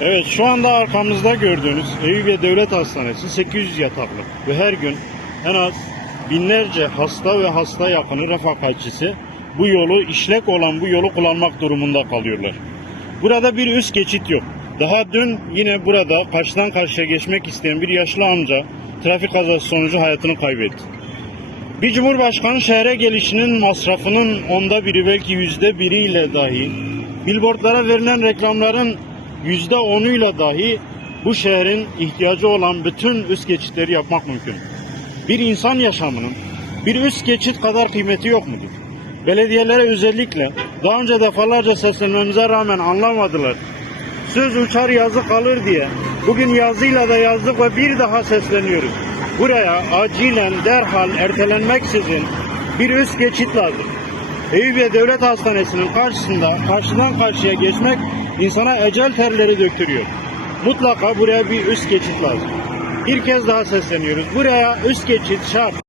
Evet şu anda arkamızda gördüğünüz Eyüpiye Devlet Hastanesi 800 yataklı ve her gün en az binlerce hasta ve hasta yakını refakatçisi bu yolu işlek olan bu yolu kullanmak durumunda kalıyorlar. Burada bir üst geçit yok. Daha dün yine burada karşıdan karşıya geçmek isteyen bir yaşlı amca trafik kazası sonucu hayatını kaybetti. Bir cumhurbaşkanı şehre gelişinin masrafının onda biri belki yüzde biriyle dahi billboardlara verilen reklamların yüzde onuyla dahi bu şehrin ihtiyacı olan bütün üst geçitleri yapmak mümkün. Bir insan yaşamının bir üst geçit kadar kıymeti yok mudur? Belediyelere özellikle daha önce defalarca seslenmemize rağmen anlamadılar. Söz uçar yazı kalır diye bugün yazıyla da yazdık ve bir daha sesleniyoruz. Buraya acilen derhal ertelenmeksizin bir üst geçit lazım. Eyüpiye Devlet Hastanesi'nin karşısında karşıdan karşıya geçmek insana ecel terleri döktürüyor. Mutlaka buraya bir üst geçit lazım. Bir kez daha sesleniyoruz. Buraya üst geçit şart.